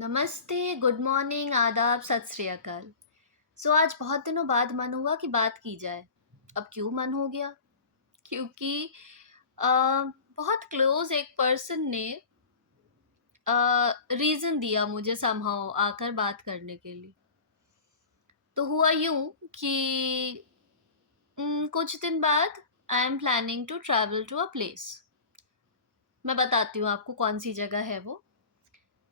नमस्ते, good morning, आदाब, सत श्री अकाल। आज बहुत दिनों बाद मन हुआ कि बात की जाए। अब क्यों मन हो गया? क्योंकि अ, बहुत क्लोज़ एक पर्सन ने रीज़न दिया मुझे समहाउ आकर बात करने के लिए। तो हुआ यूँ कि कुछ दिन बाद I am planning to travel to a place. मैं बताती हूँ आपको कौन-सी जगह है वो।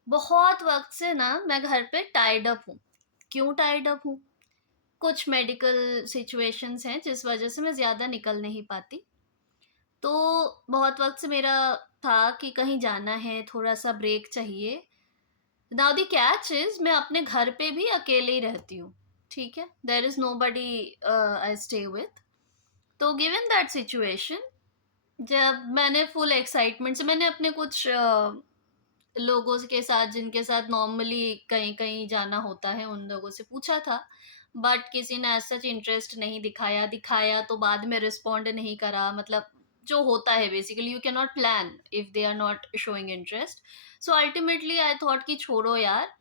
बहुत वक़्त से ना मैं घर पे टाइड अप हूँ। क्यों टाइड अप हूँ? कुछ मेडिकल सिचुएशंस हैं जिस वजह से मैं ज़्यादा निकल नहीं पाती। तो बहुत वक़्त से मेरा था कि कहीं जाना है, थोड़ा-सा ब्रेक चाहिए। नाउ द कैच इज़ मैं अपने घर पे भी अकेले ही रहती हूँ, ठीक है? There is nobody I stay with. तो गिवन दैट सिचुएशन जब मैंने फुल एक्साइटमेंट से मैंने अपने कुछ लोगों के साथ जिनके साथ नॉर्मली कहीं-कहीं जाना होता है, उन लोगों से पूछा था, बट किसी ने एज़ सच इंटरेस्ट नहीं दिखाया। दिखाया तो बाद में रिस्पॉन्ड नहीं करा, मतलब जो होता है basically you can not plan if they are not showing interest. So ultimately I thought कि छोड़ो यार,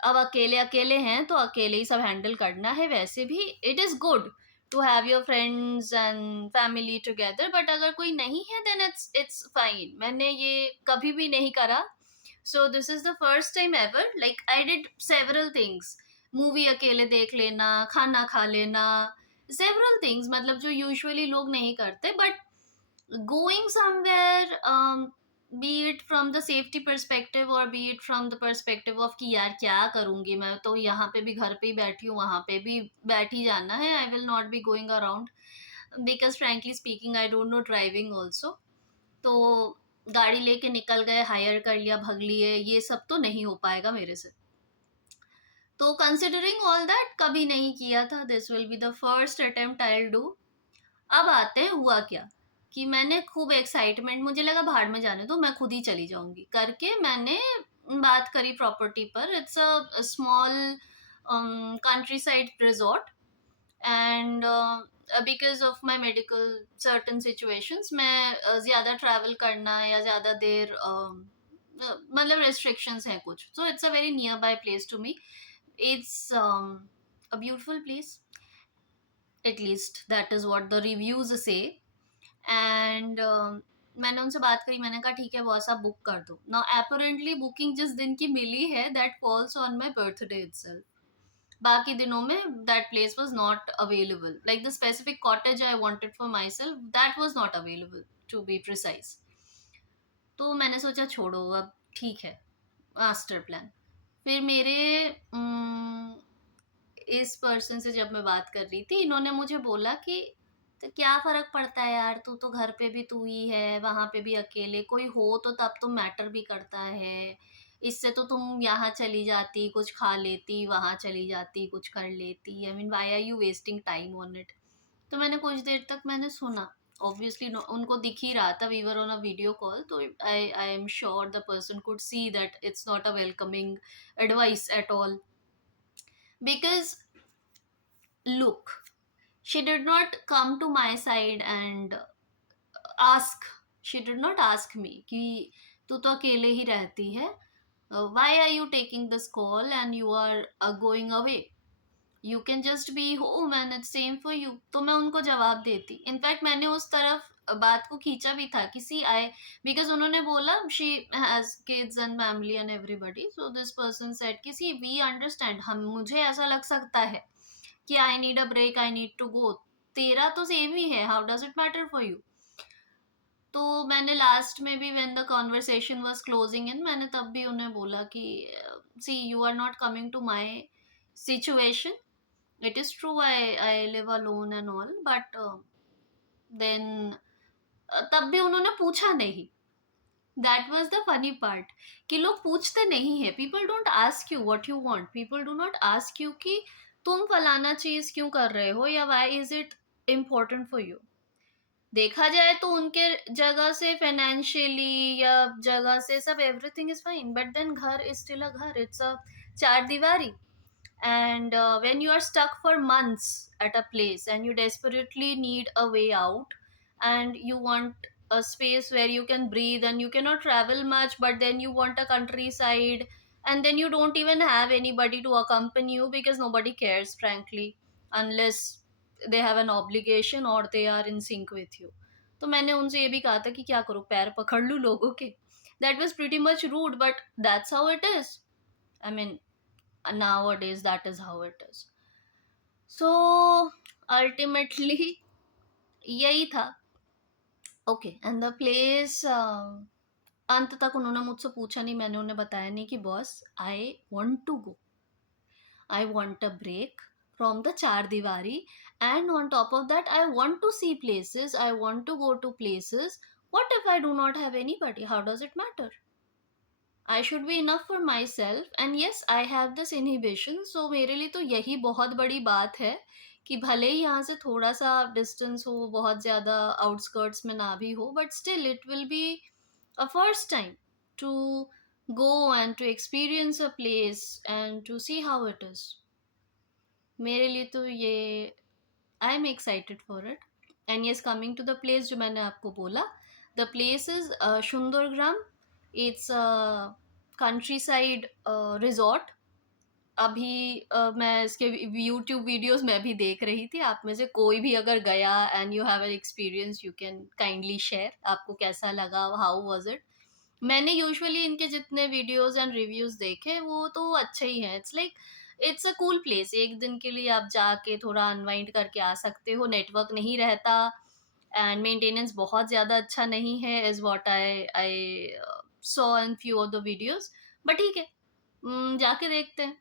अब अकेले-अकेले हैं तो अकेले ही सब हैंडल करना है। वैसे भी it is good to have your friends and family together, but अगर कोई नहीं है देन इट्स फाइन। मैंने ये कभी भी नहीं करा। So this is the first time ever like I did several things. Movie अकेले देख लेना, खाना खा लेना, सेवरल थिंग्स मतलब जो यूजुअली लोग नहीं करते, but going somewhere be it from the safety perspective or be it from the perspective of कि यार क्या करूँगी मैं तो यहाँ पे भी घर पे ही बैठी हूँ, वहाँ पे भी बैठ ही जाना है। I will not be going around because frankly speaking I don't know driving also। तो गाड़ी लेके निकल गए, हायर कर लिया, भग लिए, ये सब तो नहीं हो पाएगा मेरे से। तो कंसिडरिंग ऑल दैट कभी नहीं किया था, this will be the first attempt I will do. अब आते हैं हुआ क्या, कि मैंने खूब एक्साइटमेंट मुझे लगा भाड़ में जाने दो, मैं खुद ही चली जाऊँगी करके मैंने बात करी प्रॉपर्टी पर। It's a small country side resort and because of my medical certain situations मैं ज़्यादा ट्रैवल करना या ज़्यादा देर मतलब रिस्ट्रिक्शंस हैं कुछ। So it's a very nearby place to me. It's a beautiful place, at least that is what the reviews say। And मैंने उनसे बात करी, मैंने कहा ठीक है बॉस आप बुक कर दो। नाउ अपैरेंटली बुकिंग जिस दिन की मिली है that falls on my birthday itself. बाकी दिनों में that place was not available, like the specific cottage I wanted for myself that was not available to be precise. तो मैंने सोचा छोड़ो अब, ठीक है, मास्टर प्लान। फिर मेरे इस पर्सन से जब मैं बात कर रही थी, इन्होंने मुझे बोला कि तो क्या फ़र्क पड़ता है यार, तू तो घर पे भी तू ही है, वहाँ पे भी अकेले, कोई हो तो तब तो मैटर भी करता है। इससे तो तुम यहाँ चली जाती, कुछ खा लेती, वहाँ चली जाती, कुछ कर लेती। I mean why are you wasting time on it? तो मैंने कुछ देर तक मैंने सुना। ऑब्वियसली उनको दिख ही रहा था, we were on a video call, तो I am sure the person could see that it's not a welcoming advice at all. Because look, she did not come to my side and ask, she did not ask me कि तू तो अकेले ही रहती है, why are you taking this call and you are going away, you can just be home and it's same for you। तो मैं उनको जवाब देती, इनफैक्ट मैंने उस तरफ बात को खींचा भी था किसी आई, बिकॉज उन्होंने बोला she has kids and family and everybody, so this person said कि सी वी अंडरस्टैंड, हम मुझे ऐसा लग सकता है कि I need a break, I need to go, तेरा तो सेम ही है, how does it matter for you. तो मैंने लास्ट में भी when the conversation was closing in, मैंने तब भी उन्हें बोला कि see you are not coming to my situation, it is true I I live alone and all, but then तब भी उन्होंने पूछा नहीं। That was the funny part कि लोग पूछते नहीं है, people don't ask you what you want, people do not ask you कि तुम फलाना चीज क्यों कर रहे हो या why is it important for you. देखा जाए तो उनके जगह से फाइनेंशियली या जगह से सब everything is fine, but then घर इज स्टिल अ घर, इट्स अ चार दीवारी। and when you are stuck for months at a place and you desperately need a way out and you want a space where you can breathe and you cannot travel much, but then you want a countryside, and then you don't even have anybody to accompany you because nobody cares, frankly, unless they have an obligation or they are in sync with you. तो मैंने उनसे ये भी कहा था कि क्या करूँ, पैर पकड़ लूँ लोगों के. That was pretty much rude, but that's how it is. I mean, nowadays that is how it is. So ultimately यही था. ओके, एंड द प्लेस, अंत तक उन्होंने मुझसे पूछा नहीं, मैंने उन्हें बताया नहीं कि boss, I want to go, I want a break from the char diwari, and on top of that, I want to see places, I want to go to places. What if I do not have anybody? How does it matter? I should be enough for myself, and yes, I have this inhibition. So मेरे लिए तो यही बहुत बड़ी बात है कि भले ही यहाँ से थोड़ा सा डिस्टेंस हो, बहुत ज़्यादा आउटस्कर्ट्स में ना भी हो, but still it will be a first time to go and to experience a place and to see how it is. मेरे लिए तो ये, I am excited for it. And yes, coming to the place जो मैंने आपको बोला, the place is Sundargram. It's countryside resort. अभी मैं इसके यूट्यूब वीडियोस में भी देख रही थी. आप में से कोई भी अगर गया and you have an experience, you can kindly share आपको कैसा लगा, हाउ वाज इट. मैंने यूजुअली इनके जितने वीडियोस एंड रिव्यूज देखे वो तो अच्छे ही हैं. It's like it's a cool place. एक दिन के लिए आप जाके थोड़ा अनवाइंड करके आ सकते हो. नेटवर्क नहीं रहता एंड मेंटेनेंस बहुत ज़्यादा अच्छा नहीं है, is what I saw in few of the videos. But ठीक है, जाके देखते हैं.